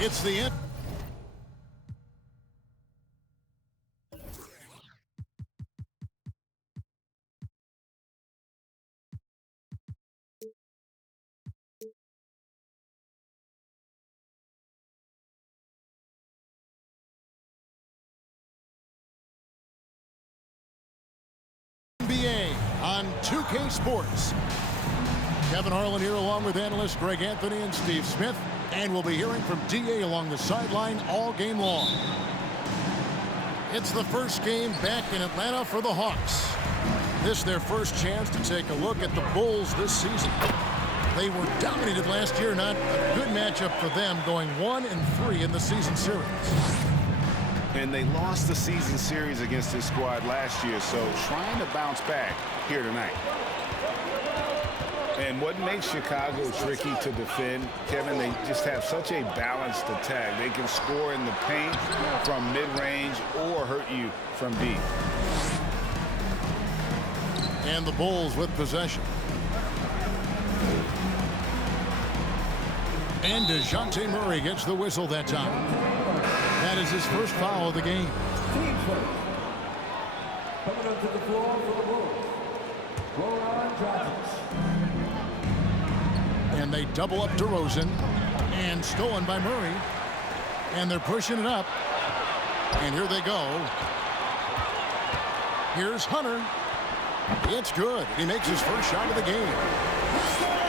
It's the end. NBA on 2K Sports. Kevin Harlan here along with analysts Greg Anthony and Steve Smith. And we'll be hearing from D.A. along the sideline all game long. It's the first game back in Atlanta for the Hawks. This their first chance to take a look at the Bulls this season. They were dominated last year, not a good matchup for them, going 1-3 in the season series. And they lost the season series against this squad last year, so trying to bounce back here tonight. And what makes Chicago tricky to defend, Kevin, they just have such a balanced attack. They can score in the paint from mid-range or hurt you from deep. And the Bulls with possession. And DeJounte Murray gets the whistle that time. That is his first foul of the game. Team first. Coming up to the floor for the Bulls, Goran Dragic. And they double up DeRozan. And stolen by Murray. And they're pushing it up. And here they go. Here's Hunter. It's good. He makes his first shot of the game.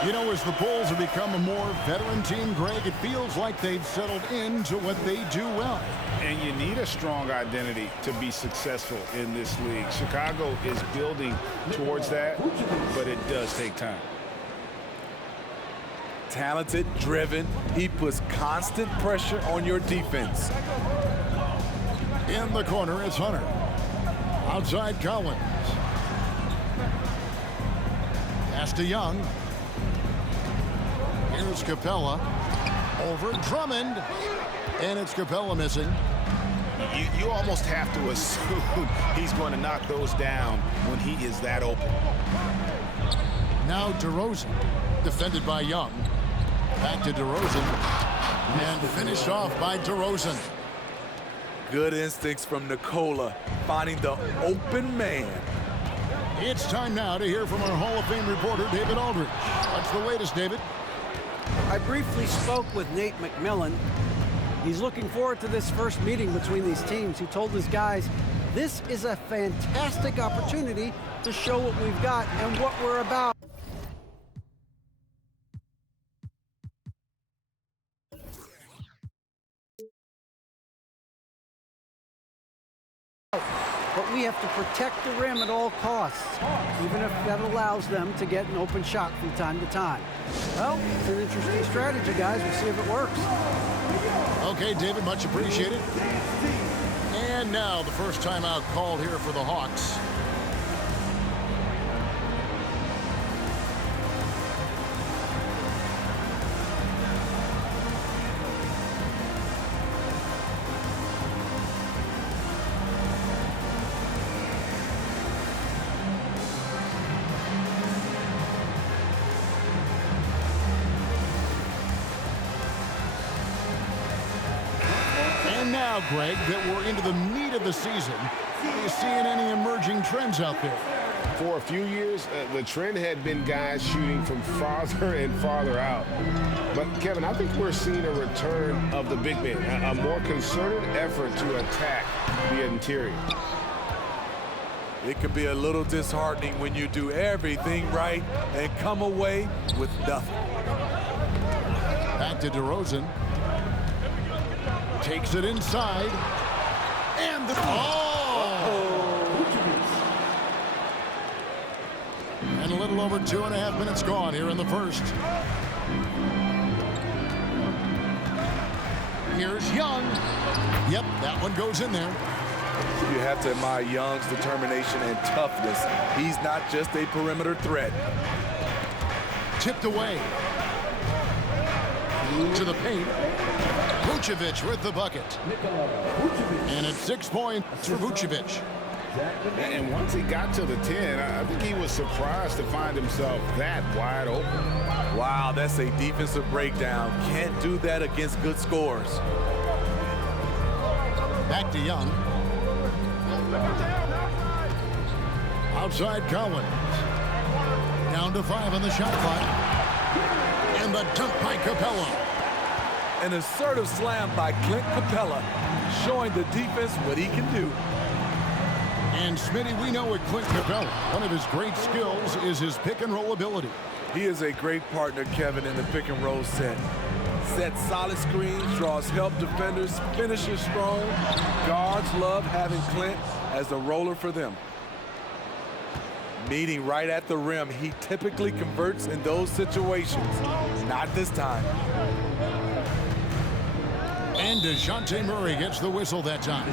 You know, as the Bulls have become a more veteran team, Greg, it feels like they've settled into what they do well. And you need a strong identity to be successful in this league. Chicago is building towards that, but it does take time. Talented, driven. He puts constant pressure on your defense. In the corner, it's Hunter. Outside Collins. Pass to Young. Here's Capella. Over Drummond. And it's Capella missing. You almost have to assume he's going to knock those down when he is that open. Now DeRozan. Defended by Young. Back to DeRozan. And finished off by DeRozan. Good instincts from Nikola, finding the open man. It's time now to hear from our Hall of Fame reporter, David Aldridge. What's the latest, David? I briefly spoke with Nate McMillan. He's looking forward to this first meeting between these teams. He told his guys, this is a fantastic opportunity to show what we've got and what we're about. But we have to protect the rim at all costs, even if that allows them to get an open shot from time to time. Well, it's an interesting strategy, guys. We'll see if it works. Okay, David, much appreciated. And now the first timeout called here for the Hawks. Now, Greg, that we're into the meat of the season, are you seeing any emerging trends out there? For a few years, the trend had been guys shooting from farther and farther out. But, Kevin, I think we're seeing a return of the big man, a more concerted effort to attack the interior. It can be a little disheartening when you do everything right and come away with nothing. Back to DeRozan. Takes it inside. And the... And a little over 2.5 minutes gone here in the first. Here's Young. Yep, that one goes in there. You have to admire Young's determination and toughness. He's not just a perimeter threat. Tipped away. To the paint. Vucevic with the bucket. And it's 6 points for Vucevic. And once he got to the 10, I think he was surprised to find himself that wide open. Wow, that's a defensive breakdown. Can't do that against good scores. Back to Young. Outside Collins. Down to 5 on the shot clock. And the dunk by Capella. An assertive slam by Clint Capella, showing the defense what he can do. And Smitty, we know with Clint Capella, one of his great skills is his pick and roll ability. He is a great partner, Kevin, in the pick and roll set. Sets solid screens, draws help defenders, finishes strong. Guards love having Clint as the roller for them. Meeting right at the rim, he typically converts in those situations. Not this time. And DeJounte Murray gets the whistle that time.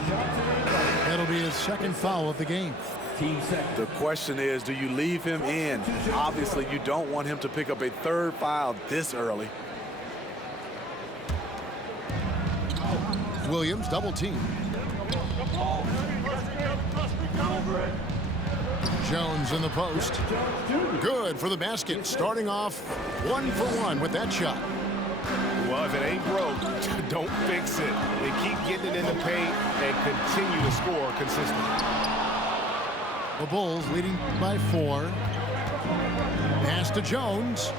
That'll be his second foul of the game. The question is, do you leave him in? Obviously, you don't want him to pick up a third foul this early. Williams double team. Jones in the post. Good for the basket. Starting off 1 for 1 with that shot. Well, if it ain't broke, don't fix it. They keep getting it in the paint and continue to score consistently. The Bulls leading by 4. Pass to Jones.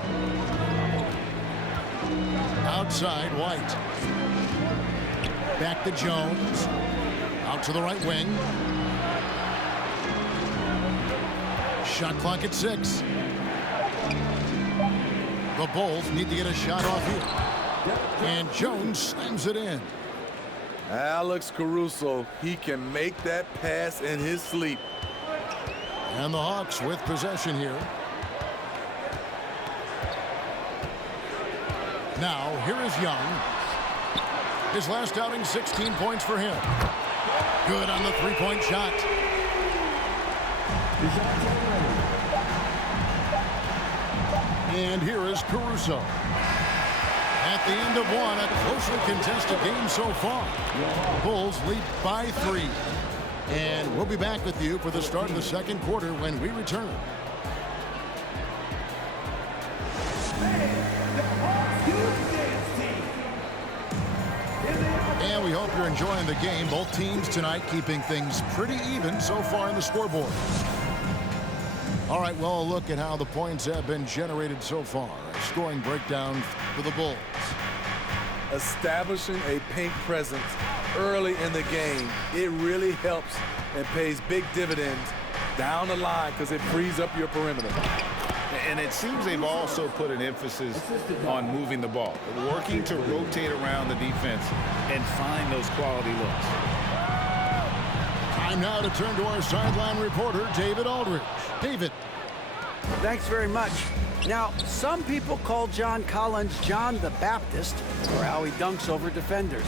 Outside, White. Back to Jones. Out to the right wing. Shot clock at 6. The Bulls need to get a shot off here. And Jones slams it in. Alex Caruso, he can make that pass in his sleep. And the Hawks with possession here. Now, here is Young. His last outing, 16 points for him. Good on the three-point shot. And here is Caruso. At the end of one, a closely contested game so far. Bulls lead by 3. And we'll be back with you for the start of the second quarter when we return. And we hope you're enjoying the game. Both teams tonight keeping things pretty even so far in the scoreboard. All right, well, a look at how the points have been generated so far. A scoring breakdown for the Bulls. Establishing a paint presence early in the game, it really helps and pays big dividends down the line because it frees up your perimeter. And it seems they've also put an emphasis on moving the ball, working to rotate around the defense and find those quality looks. Time now to turn to our sideline reporter, David Aldridge. David. Thanks very much. Now, some people call John Collins John the Baptist for how he dunks over defenders.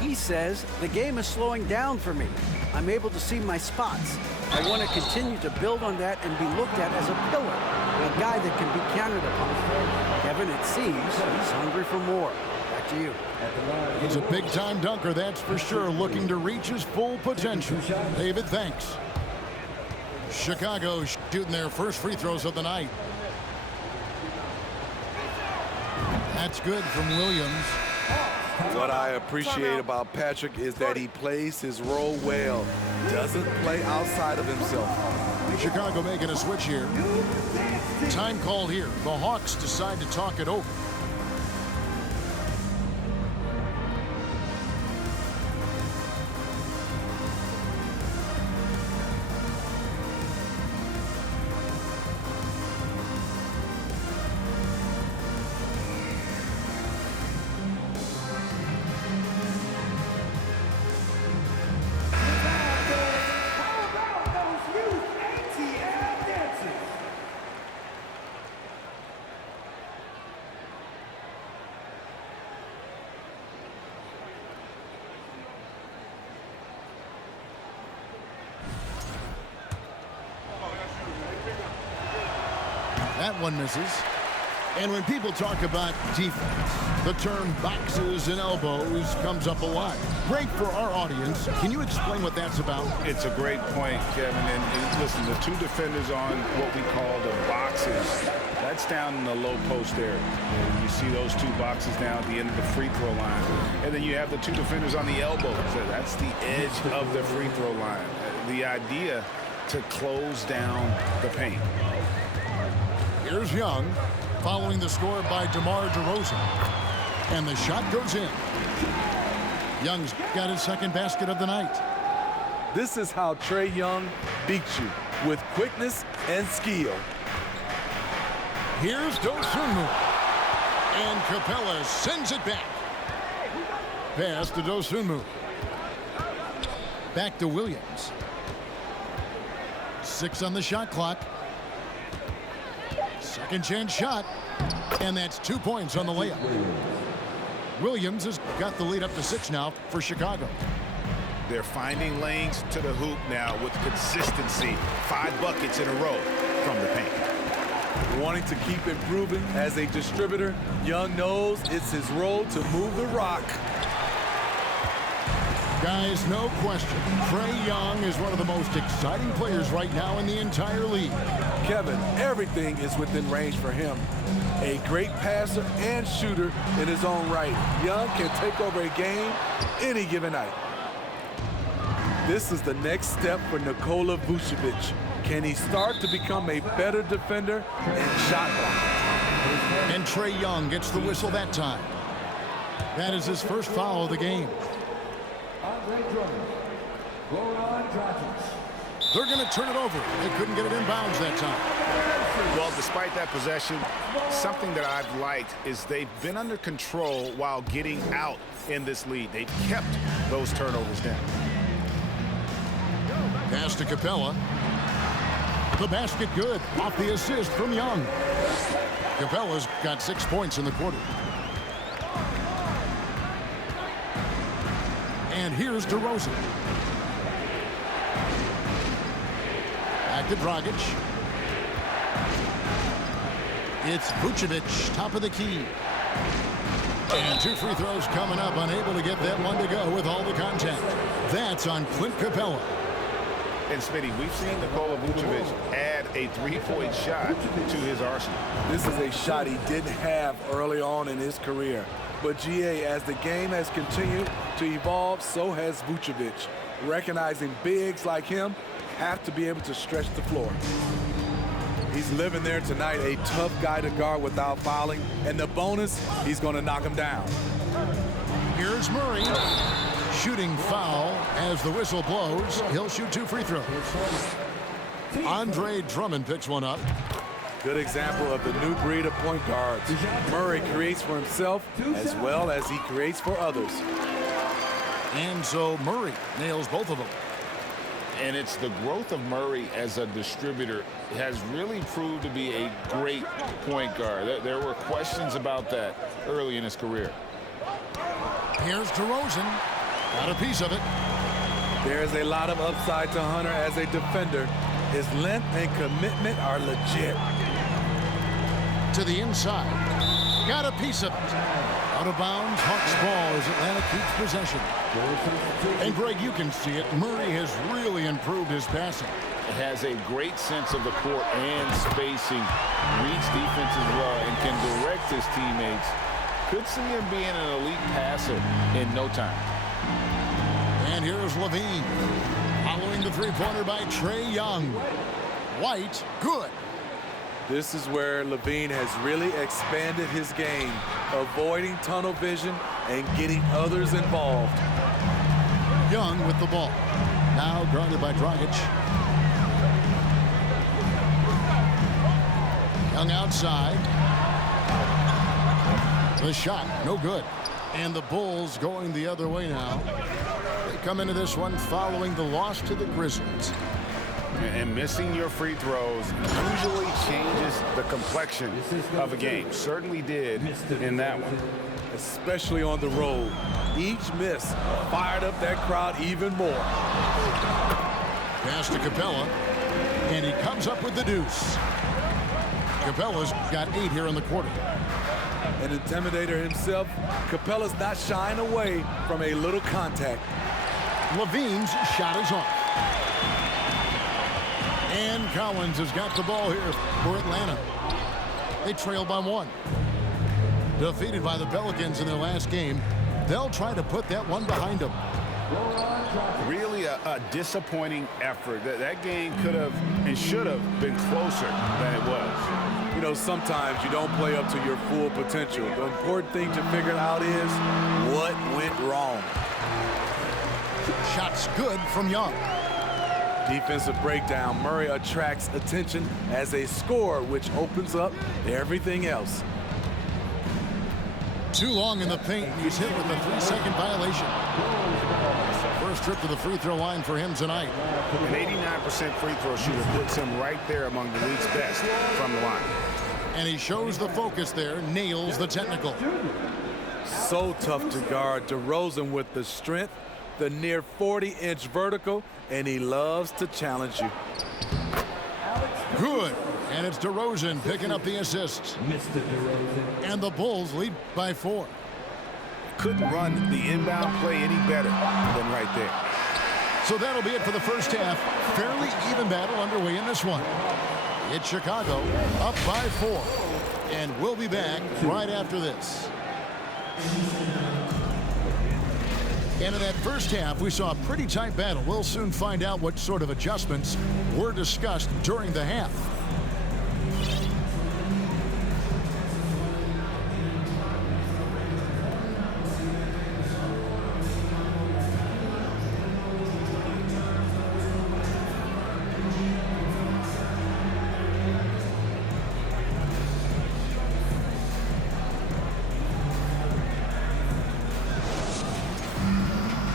He says, the game is slowing down for me. I'm able to see my spots. I want to continue to build on that and be looked at as a pillar, a guy that can be counted upon. Kevin, it seems he's hungry for more. Back to you. He's a big-time dunker, that's for sure, looking to reach his full potential. David, thanks. Chicago shooting their first free throws of the night. That's good from Williams. What I appreciate about Patrick is that he plays his role well. Doesn't play outside of himself. Chicago making a switch here. Time call here. The Hawks decide to talk it over. That one misses. And when people talk about defense, the term boxes and elbows comes up a lot. Great for our audience. Can you explain what that's about? It's a great point, Kevin. And listen, the two defenders on what we call the boxes, that's down in the low post area. And you see those two boxes down at the end of the free throw line. And then you have the two defenders on the elbows. So that's the edge of the free throw line. The idea to close down the paint. Here's Young, following the score by DeMar DeRozan. And the shot goes in. Young's got his second basket of the night. This is how Trae Young beats you, with quickness and skill. Here's Dosunmu. And Capella sends it back. Pass to Dosunmu. Back to Williams. 6 on the shot clock. Second chance shot. And that's 2 points on the layup. Williams has got the lead up to 6 now for Chicago. They're finding lanes to the hoop now with consistency. 5 buckets in a row from the paint. Wanting to keep improving as a distributor, Young knows it's his role to move the rock. Guys, no question, Trae Young is one of the most exciting players right now in the entire league. Kevin, everything is within range for him. A great passer and shooter in his own right. Young can take over a game any given night. This is the next step for Nikola Vucevic. Can he start to become a better defender and shot blocker? And Trae Young gets the whistle that time. That is his first foul of the game. Andre Drummond. Goran Dragic. They're going to turn it over. They couldn't get it in bounds that time. Well, despite that possession, something that I've liked is they've been under control while getting out in this lead. They've kept those turnovers down. Pass to Capella. The basket good. Off the assist from Young. Capella's got 6 points in the quarter. And here's DeRozan. Back to Dragic. It's Vucevic, top of the key. And 2 free throws coming up, unable to get that one to go with all the contact. That's on Clint Capella. And Smitty, we've seen Nikola Vucevic add a 3-point shot to his arsenal. This is a shot he didn't have early on in his career. But GA, as the game has continued to evolve, so has Vucevic. Recognizing bigs like him have to be able to stretch the floor. He's living there tonight, a tough guy to guard without fouling. And the bonus, he's going to knock him down. Here's Murray. Shooting foul as the whistle blows. He'll shoot 2 free throws. Andre Drummond picks one up. Good example of the new breed of point guards. Murray creates for himself as well as he creates for others. And so Murray nails both of them. And it's the growth of Murray as a distributor has really proved to be a great point guard. There were questions about that early in his career. Here's DeRozan. Got a piece of it. There's a lot of upside to Hunter as a defender. His length and commitment are legit. To the inside. Got a piece of it. Out of bounds, Hawks ball as Atlanta keeps possession. And Greg, you can see it. Murray has really improved his passing. Has a great sense of the court and spacing. Reads defenses well and can direct his teammates. Could see him being an elite passer in no time. And here's Levine. Following the three-pointer by Trae Young. White, good. This is where Levine has really expanded his game, avoiding tunnel vision and getting others involved. Young with the ball. Now guarded by Dragic. Young outside. The shot, no good. And the Bulls going the other way now. They come into this one following the loss to the Grizzlies. And missing your free throws usually changes the complexion of a game. Certainly did in that one. Especially on the road. Each miss fired up that crowd even more. Pass to Capella. And he comes up with the deuce. Capella's got 8 here in the quarter. An intimidator himself, Capella's not shying away from a little contact. Levine's shot is off. And Collins has got the ball here for Atlanta. They trail by 1. Defeated by the Pelicans in their last game, they'll try to put that one behind them. Really a disappointing effort. That game could have and should have been closer than it was. You know, sometimes you don't play up to your full potential. The important thing to figure out is what went wrong. Shots good from Young. Defensive breakdown. Murray attracts attention as a scorer, which opens up everything else. Too long in the paint. He's hit with a 3-second violation. First trip to the free throw line for him tonight. An 89% free throw shooter puts him right there among the league's best from the line. And he shows the focus there, nails the technical. So tough to guard. DeRozan with the strength, the near 40-inch vertical, and he loves to challenge you. Good. And it's DeRozan picking up the assists. Mr. DeRozan. And the Bulls lead by 4. Couldn't run the inbound play any better than right there. So that'll be it for the first half. Fairly even battle underway in this one. It's Chicago up by 4. And we'll be back right after this. And in that first half, we saw a pretty tight battle. We'll soon find out what sort of adjustments were discussed during the half.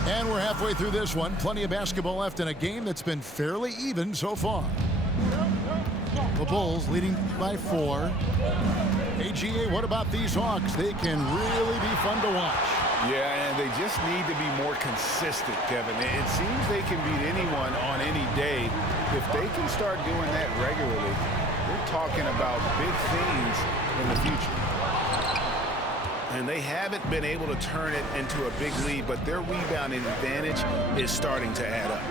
And we're halfway through this one. Plenty of basketball left in a game that's been fairly even so far. The Bulls leading by 4. AGA, what about these Hawks? They can really be fun to watch. Yeah, and they just need to be more consistent, Kevin. It seems they can beat anyone on any day. If they can start doing that regularly, we're talking about big things in the future. And they haven't been able to turn it into a big lead, but their rebounding advantage is starting to add up.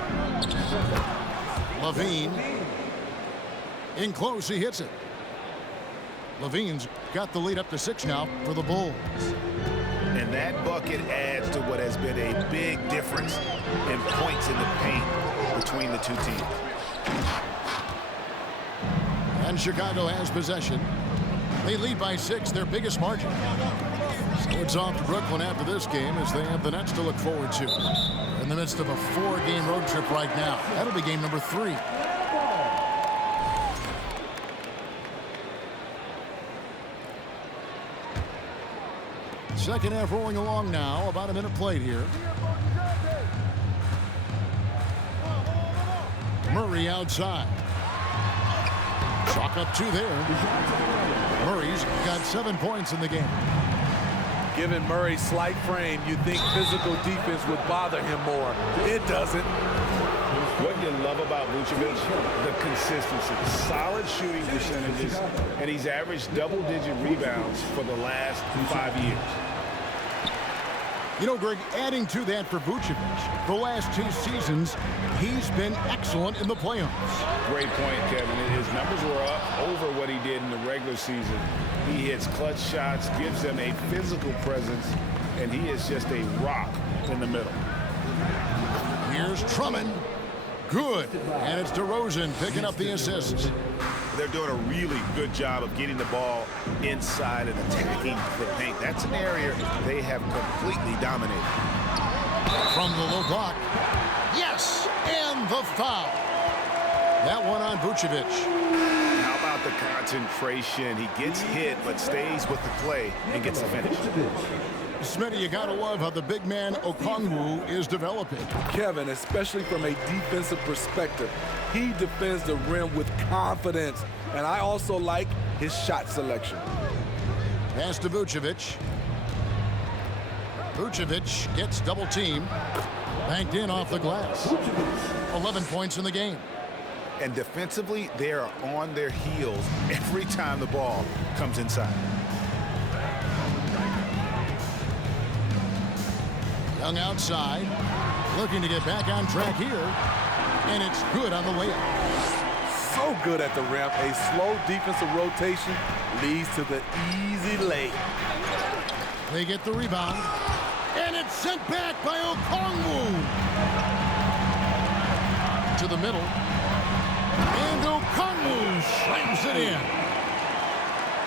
Levine. In close, he hits it. Levine's got the lead up to 6 now for the Bulls. And that bucket adds to what has been a big difference in points in the paint between the two teams. And Chicago has possession. They lead by 6, their biggest margin. So it's off to Brooklyn after this game as they have the Nets to look forward to. In the midst of a 4-game road trip right now. That'll be game number 3. Second half rolling along now. About a minute played here. Murray outside. Chalk up 2 there. Murray's got 7 points in the game. Given Murray's slight frame, you'd think physical defense would bother him more. It doesn't. What you love about Vucevic, the consistency, solid shooting percentages, and he's averaged double-digit rebounds for the last 5 years. You know, Greg, adding to that for Vucevic, the last 2 seasons, he's been excellent in the playoffs. Great point, Kevin. His numbers were up over what he did in the regular season. He hits clutch shots, gives them a physical presence, and he is just a rock in the middle. Here's Drummond. Good. And it's DeRozan picking up the assists. They're doing a really good job of getting the ball inside and attacking the paint. That's an area they have completely dominated. From the low block. Yes! And the foul. That one on Vucevic. How about the concentration? He gets hit but stays with the play and gets the finish. Smitty, you gotta love how the big man Okongwu is developing. Kevin, especially from a defensive perspective, he defends the rim with confidence. And I also like his shot selection. Pass to Vucevic. Vucevic gets double teamed. Banked in off the glass. 11 points in the game. And defensively, they are on their heels every time the ball comes inside. Young outside, looking to get back on track here, and it's good on the way up. So good at the rim. A slow defensive rotation leads to the easy lay. They get the rebound, and it's sent back by Okongwu. To the middle, and Okongwu slams it in.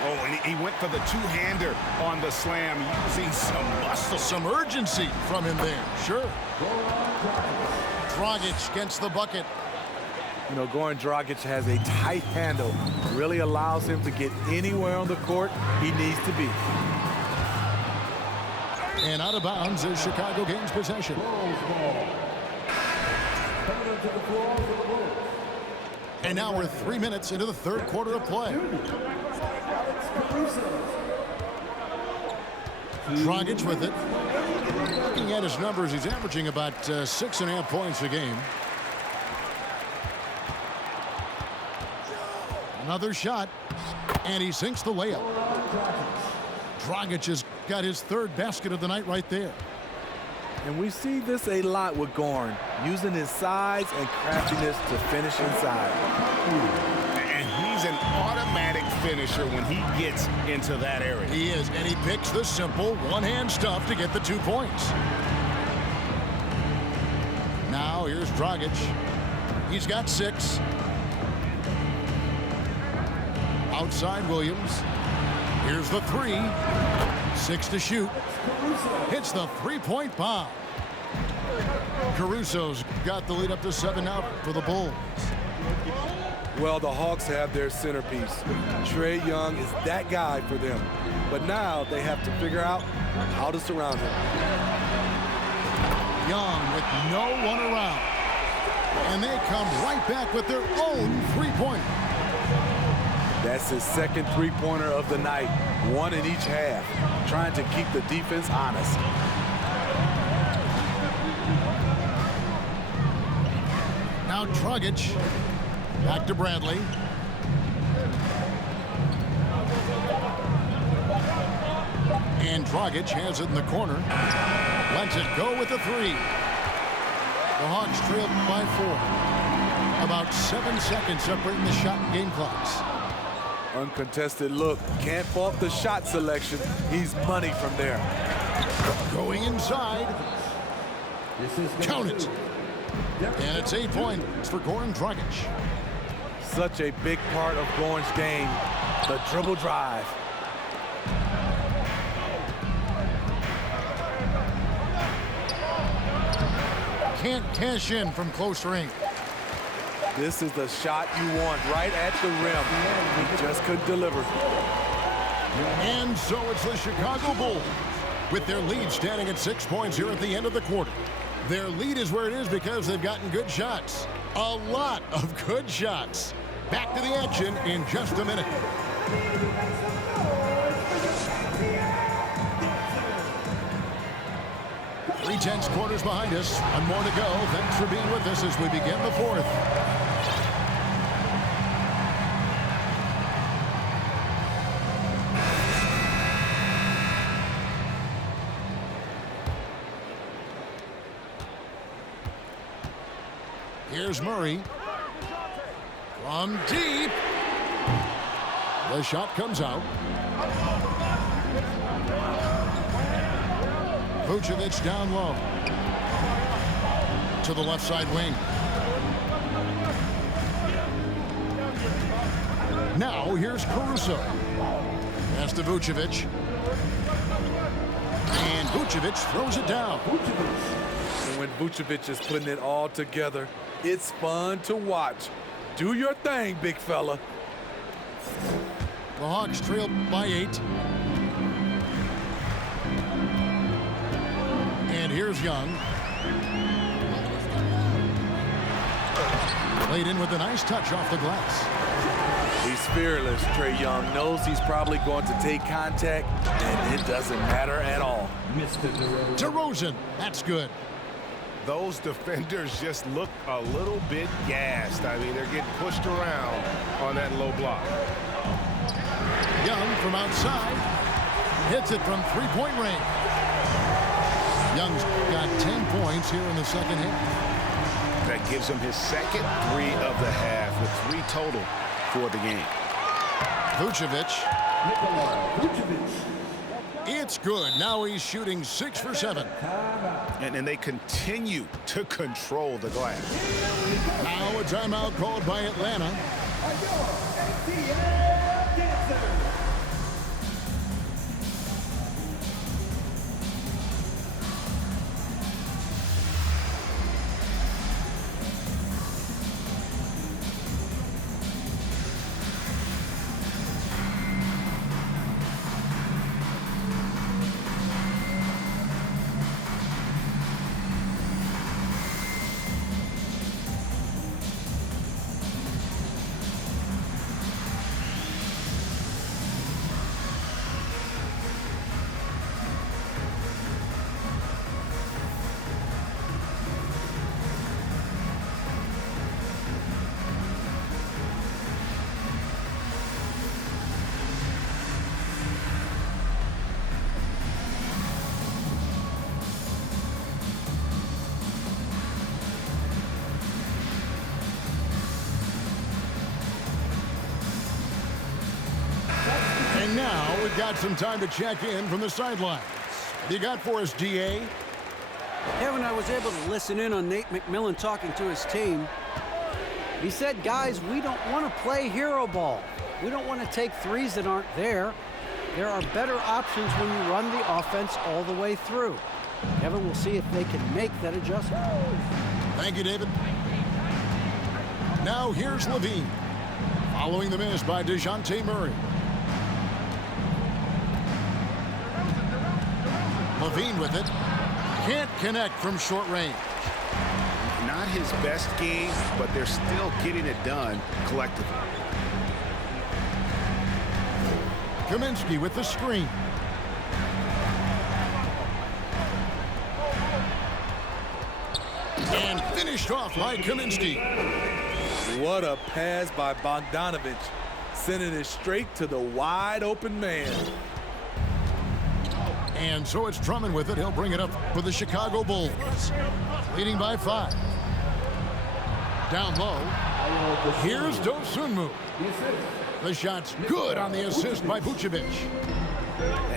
Oh, and he went for the two-hander on the slam. You see some muscle. Some urgency from him there, sure. Dragic gets the bucket. You know, Goran Dragic has a tight handle. Really allows him to get anywhere on the court he needs to be. And out of bounds as Chicago gains possession. And now we're 3 minutes into the third quarter of play. Dragic with it. Looking at his numbers, he's averaging about 6.5 points a game. Another shot, and he sinks the layup. Dragic has got his third basket of the night right there. And we see this a lot with Goran, using his size and craftiness to finish inside. And he's an automatic finisher when he gets into that area. He is, and he picks the simple one-hand stuff to get the 2 points. Now here's Dragic. He's got 6. Outside Williams. Here's the 3. 6 to shoot. Hits the three-point bomb. Caruso's got the lead up to 7 now for the Bulls. Well, the Hawks have their centerpiece. Trae Young is that guy for them. But now they have to figure out how to surround him. Young with no one around. And they come right back with their own three-pointer. That's his second three-pointer of the night, 1 in each half, trying to keep the defense honest. Now Dragic, back to Bradley. And Dragic has it in the corner. Lets it go with the 3. The Hawks trail by 4. About 7 seconds separating the shot and game clocks. Uncontested look. Can't fault the shot selection. He's money from there. Going inside. Count it. And it's 8 points for Goran Dragic. Such a big part of Goran's game, the dribble drive. Can't cash in from close range. This is the shot you want right at the rim. He just couldn't deliver. And so it's the Chicago Bulls with their lead standing at 6 points here at the end of the quarter. Their lead is where it is because they've gotten good shots. A lot of good shots. Back to the action in just a minute. Three-tenths quarters behind us. One more to go. Thanks for being with us as we begin the fourth. Here's Murray. From deep. The shot comes out. Vucevic down low. To the left side wing. Now here's Caruso. Pass to Vucevic. And Vucevic throws it down. And when Vucevic is putting it all together, it's fun to watch. Do your thing, big fella. The Hawks trail by 8. And here's Young. Played in with a nice touch off the glass. He's fearless, Trae Young. Knows he's probably going to take contact, and it doesn't matter at all. DeRozan, that's good. those defenders just look a little bit gassed. I mean, they're getting pushed around on that low block. Young from outside hits it from three-point range. Young's got 10 points here in the second half. That gives him his second 3 of the half with 3 total for the game. Vucevic. It's good. Now he's shooting 6 for 7. And they continue to control the glass. Now a timeout called by Atlanta. And now we've got some time to check in from the sidelines. You got for us, DA? Kevin, I was able to listen in on Nate McMillan talking to his team. He said, guys, we don't want to play hero ball. We don't want to take threes that aren't there. There are better options when you run the offense all the way through. Kevin, we'll see if they can make that adjustment. Thank you, David. Now here's Levine. Following the miss by DeJounte Murray. Levine with it. Can't connect from short range. Not his best game, but they're still getting it done collectively. Kaminsky with the screen. And finished off by Kaminsky. What a pass by Bogdanovic, sending it straight to the wide open man. And so it's Drummond with it. He'll bring it up for the Chicago Bulls. Leading by 5. Down low. Here's Dosunmu. The shot's good on the assist by Vucevic.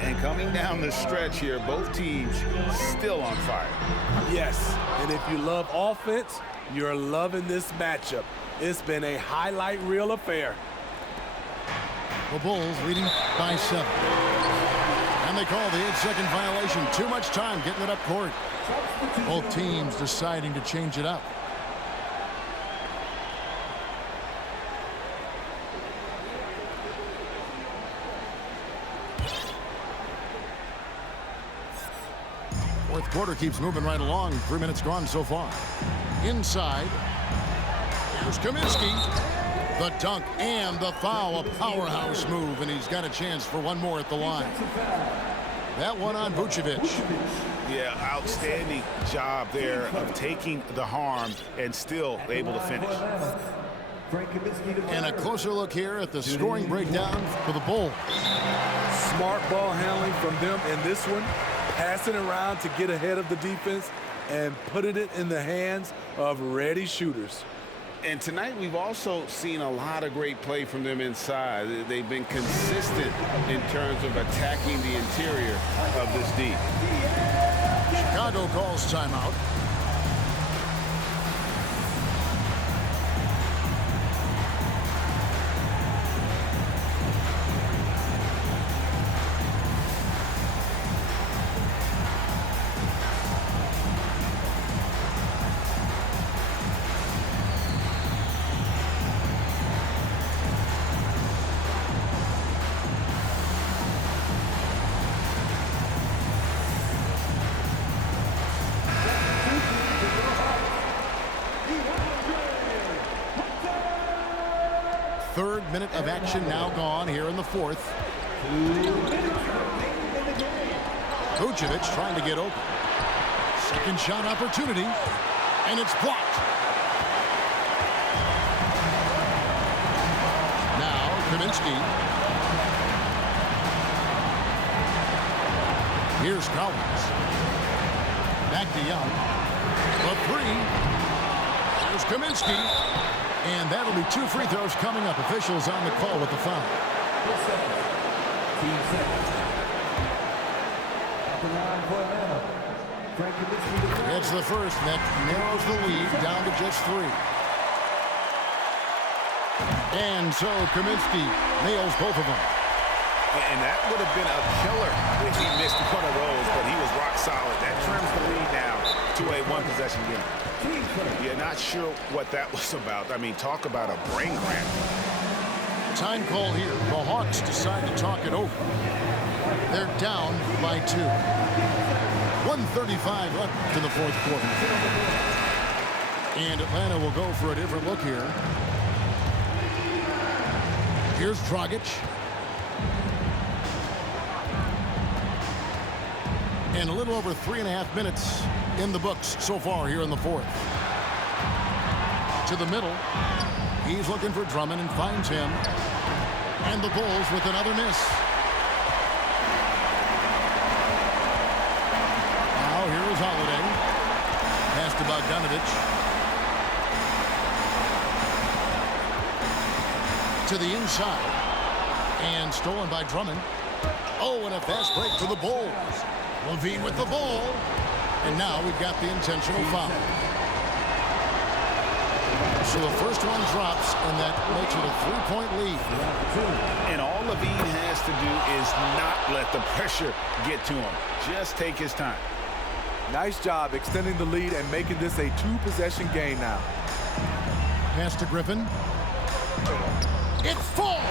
And coming down the stretch here, both teams still on fire. Yes, and if you love offense, you're loving this matchup. It's been a highlight reel affair. The Bulls leading by 7. And they call the 8-second violation. Too much time getting it up court. Both teams deciding to change it up. Fourth quarter keeps moving right along. 3 minutes gone so far. Inside. Here's Kaminsky. The dunk and the foul. A powerhouse move, and he's got a chance for one more at the line. That one on Vucevic. Yeah, outstanding job there of taking the harm and still able to finish. And a closer look here at the scoring breakdown for the Bulls. Smart ball handling from them in this one. Passing around to get ahead of the defense and putting it in the hands of ready shooters. And tonight we've also seen a lot of great play from them inside. They've been consistent in terms of attacking the interior of this D. Chicago calls timeout. Third minute of action now gone here in the fourth. Vucevic trying to get open. Second shot opportunity, and it's blocked. Now, Kaminsky. Here's Collins. Back to Young. A three. Here's Kaminsky. And that'll be 2 free throws coming up. Officials on the call with the foul. Team second. At the line for Atlanta. Frank Kaminsky. That's the first. That narrows the lead down to just 3. And so Kaminsky nails both of them. And that would have been a killer if he missed one of those, but he was rock solid. That trims the lead now to a 1-possession game. You're not sure what that was about. I mean, talk about a brain cramp. Time call here. The Hawks decide to talk it over. They're down by 2. 1:35 left to the fourth quarter. And Atlanta will go for a different look here. Here's Dragic. And a little over 3.5 minutes in the books so far here in the fourth. To the middle. He's looking for Drummond and finds him. And the Bulls with another miss. Now here is Holiday. Pass to Bogdanovich. To the inside. And stolen by Drummond. Oh, and a fast break for the Bulls. LaVine with the ball. And now we've got the intentional foul. So the first one drops, and that makes it a 3-point lead. And all LaVine has to do is not let the pressure get to him. Just take his time. Nice job extending the lead and making this a 2-possession game now. Pass to Griffin. It falls!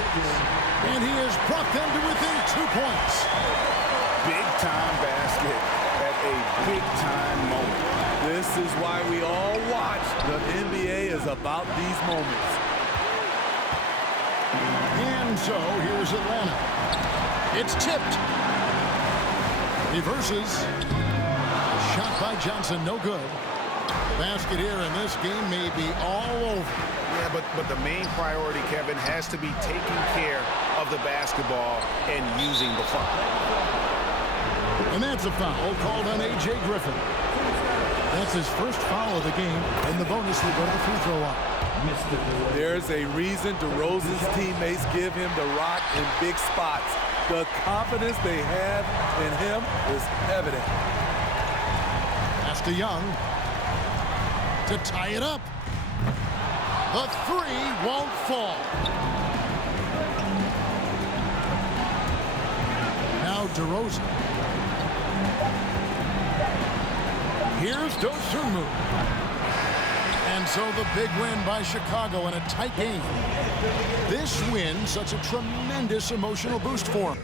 And he has brought them to within 2 points. Big-time basket at a big-time moment. This is why we all watch. The NBA is about these moments. And so here's Atlanta. It's tipped. Reverses. Shot by Johnson, no good. Basket here, and this game may be all over. Yeah, but the main priority, Kevin, has to be taking care of the basketball and using the foul. And that's a foul called on A.J. Griffin. That's his first foul of the game, and the bonus will go to the free throw line. There's a reason DeRozan's teammates give him the rock in big spots. The confidence they have in him is evident. Pass to Young to tie it up. The three won't fall. Now DeRozan. Here's Dosunmu. And so the big win by Chicago in a tight game. This win, such a tremendous emotional boost for him.